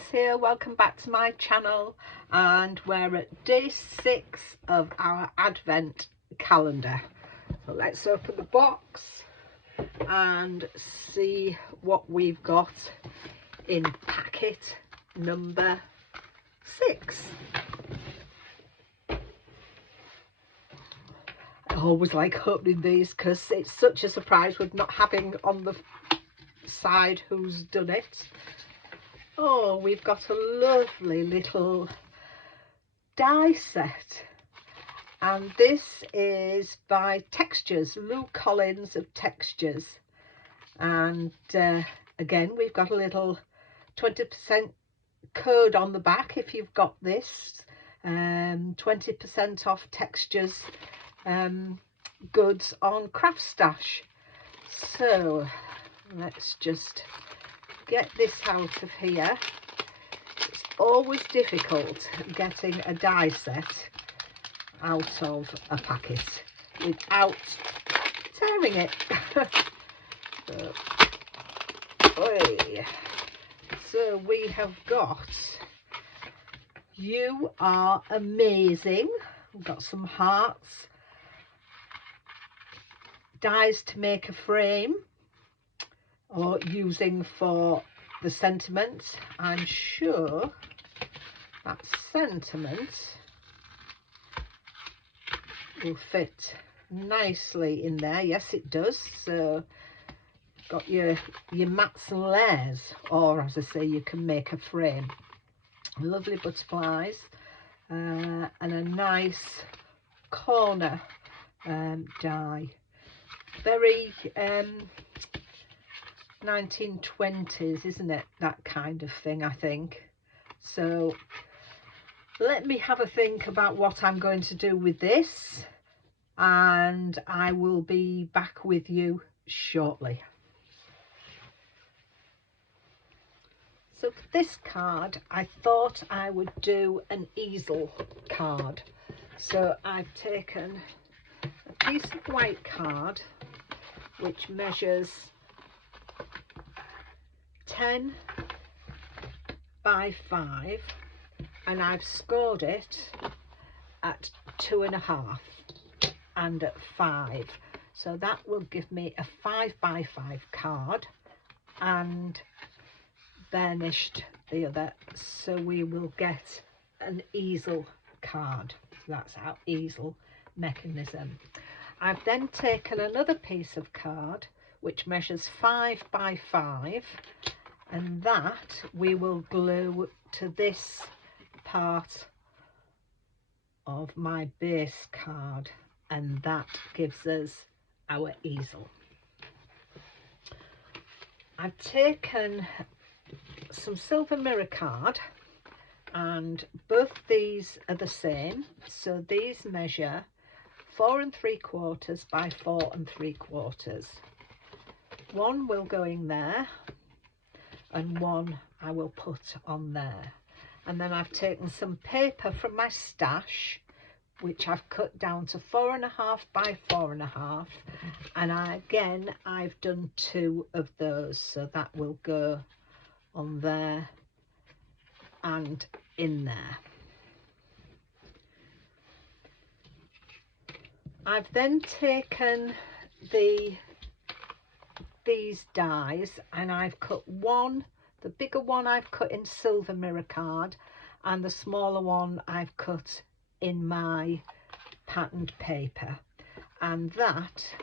Denise here, welcome back to my channel, and we're at day 6 of our Advent calendar. So let's open the box and see what we've got in packet number 6. I always like opening these because it's such a surprise with not having on the side who's done it. Oh, we've got a lovely little die set, and this is by Textures, Lou Collins of Textures, and again we've got a little 20% code on the back if you've got this, 20% off Textures goods on Craft Stash. So let's just get this out of here. It's always difficult getting a die set out of a packet without tearing it. So we have got You Are Amazing. We've got some hearts, dies to make a frame, or using for the sentiment. I'm sure that sentiment will fit nicely in there. Yes, it does. So got your mats and layers, or as I say, you can make a frame. Lovely butterflies, and a nice corner die. Very 1920s, isn't it? That kind of thing, I think. So let me have a think about what I'm going to do with this, and I will be back with you shortly. So for this card, I thought I would do an easel card. So I've taken a piece of white card which measures 10 by 5, and I've scored it at 2.5 and at 5. So that will give me a 5 by 5 card, and burnished the other, so we will get an easel card. So that's our easel mechanism. I've then taken another piece of card which measures 5 by 5, and that we will glue to this part of my base card, and that gives us our easel. I've taken some silver mirror card, and both these are the same. So these measure 4 3/4 by 4 3/4. One will go in there and one I will put on there. And then I've taken some paper from my stash which I've cut down to 4.5 by 4.5, and I've done 2 of those, so that will go on there and in there. I've then taken these dies, and I've cut one. The bigger one I've cut in silver mirror card, and the smaller one I've cut in my patterned paper, and that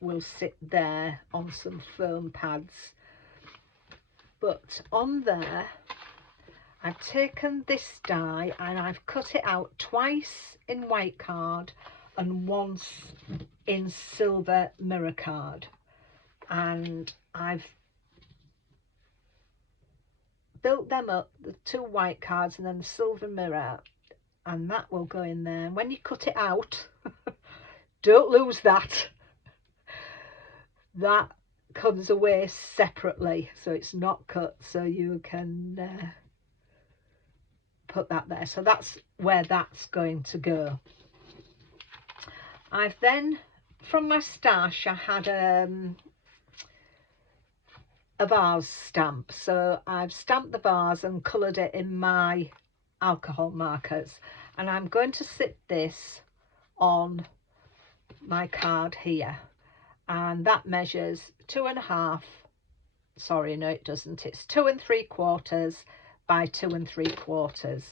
will sit there on some foam pads. But on there I've taken this die and I've cut it out twice in white card and once in silver mirror card, and I've built them up, the 2 white cards and then the silver mirror, and that will go in there. And when you cut it out, don't lose that. That comes away separately, so it's not cut, so you can put that there. So that's where that's going to go. I've then, from my stash, I had a vase stamp. So I've stamped the vase and coloured it in my alcohol markers, and I'm going to sit this on my card here, and that measures 2.5, sorry, no it doesn't, it's 2 3/4 by 2 3/4.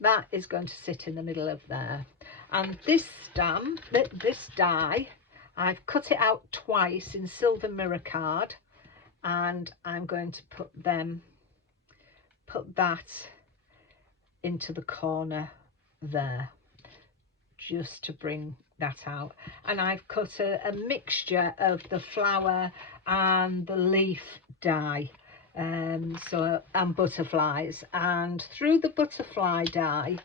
That is going to sit in the middle of there. And this stamp, this die, I've cut it out twice in silver mirror card, and I'm going to put that into the corner there, just to bring that out. And I've cut a mixture of the flower and the leaf die, and butterflies, and through the butterfly die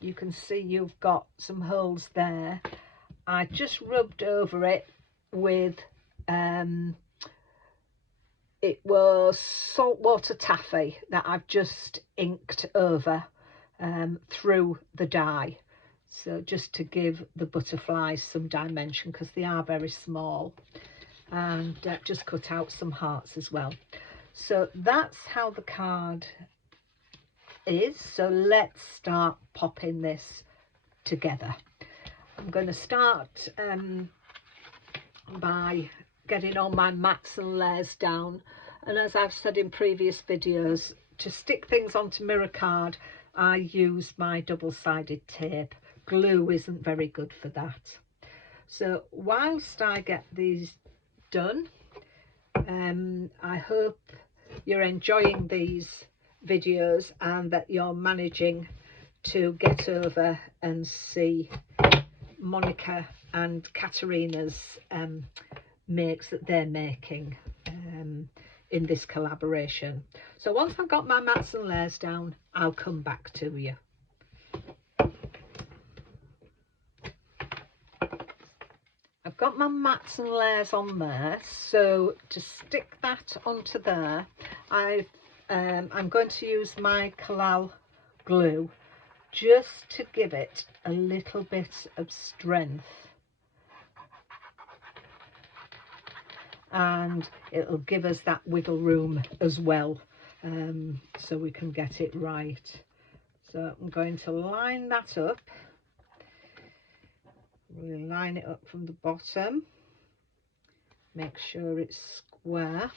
you can see you've got some holes there. I just rubbed over it with it was saltwater taffy that I've just inked over through the die, so just to give the butterflies some dimension because they are very small, and just cut out some hearts as well. So that's how the card is. So let's start popping this together. I'm going to start by getting all my mats and layers down, and as I've said in previous videos, to stick things onto mirror card I use my double-sided tape. Glue isn't very good for that. So whilst I get these done, I hope you're enjoying these videos and that you're managing to get over and see Monika and Katarina's makes that they're making in this collaboration. So once I've got my mats and layers down, I'll come back to you. I've got my mats and layers on there, so to stick that onto there, I'm going to use my Kalal glue just to give it a little bit of strength, and it'll give us that wiggle room as well, so we can get it right. So I'm going to line that up. Really line it up from the bottom, make sure it's square.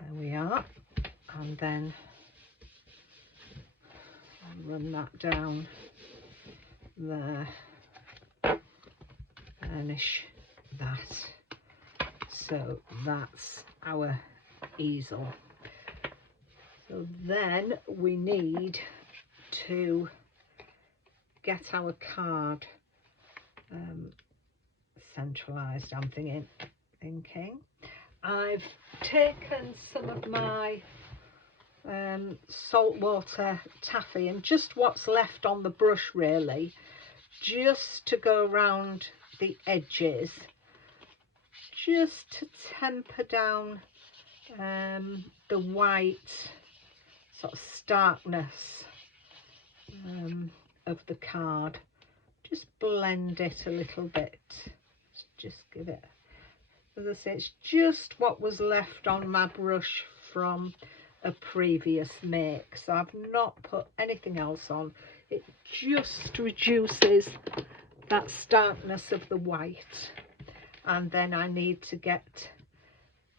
There we are, and then I'll run that down there, finish that. So that's our easel. So then we need to get our card centralized, I'm thinking. I've taken some of my saltwater taffy and just what's left on the brush really, just to go around the edges, just to temper down the white sort of starkness of the card. Just blend it a little bit, just give it, as I say, it's just what was left on my brush from a previous make, so I've not put anything else on. It just reduces that starkness of the white, and then I need to get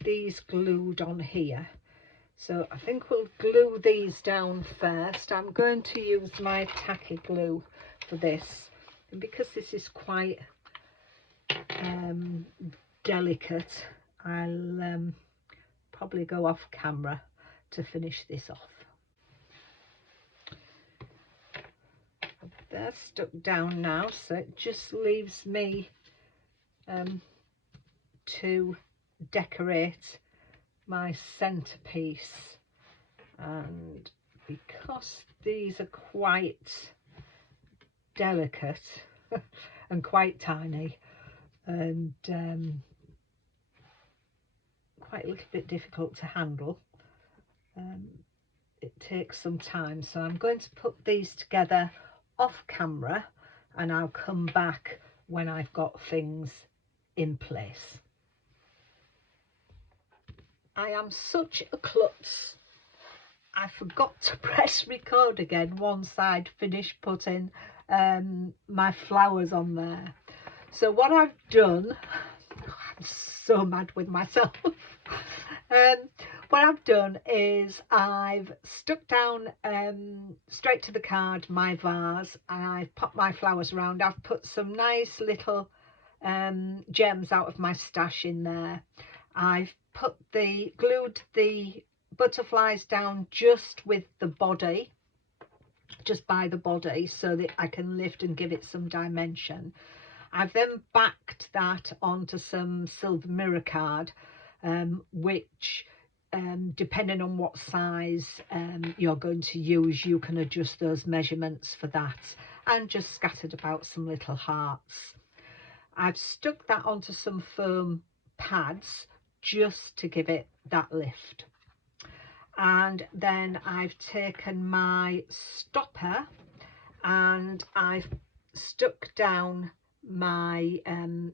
these glued on here. So I think we'll glue these down first. I'm going to use my tacky glue for this, and because this is quite delicate, I'll probably go off camera to finish this off. They're stuck down now, so it just leaves me to decorate my centerpiece, and because these are quite delicate and quite tiny and quite a little bit difficult to handle, it takes some time, so I'm going to put these together off camera and I'll come back when I've got things in place. I am such a klutz. I forgot to press record again once I'd finished putting my flowers on there. So what I've done, I'm so mad with myself. What I've done is I've stuck down straight to the card my vase, and I've popped my flowers around. I've put some nice little gems out of my stash in there. I've glued the butterflies down just with the body, just by the body, so that I can lift and give it some dimension. I've then backed that onto some silver mirror card, which depending on what size you're going to use, you can adjust those measurements for that, and just scattered about some little hearts. I've stuck that onto some foam pads just to give it that lift. And then I've taken my stopper and I've stuck down my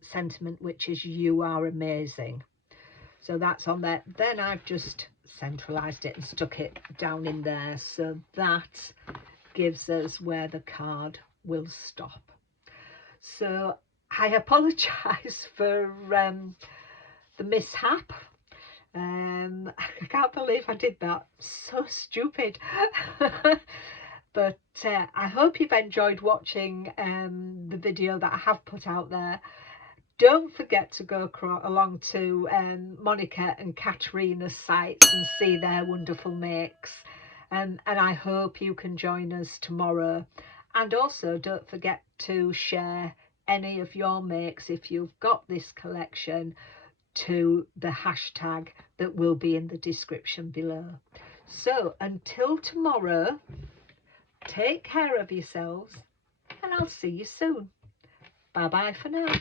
sentiment, which is "You are amazing." So that's on there. Then I've just centralised it and stuck it down in there, so that gives us where the card will stop. So I apologise for the mishap. I can't believe I did that. So stupid. But I hope you've enjoyed watching the video that I have put out there. Don't forget to go along to Monika and Katarina's sites and see their wonderful makes. And I hope you can join us tomorrow. And also don't forget to share any of your makes, if you've got this collection, to the hashtag that will be in the description below. So until tomorrow, take care of yourselves, and I'll see you soon. Bye bye for now.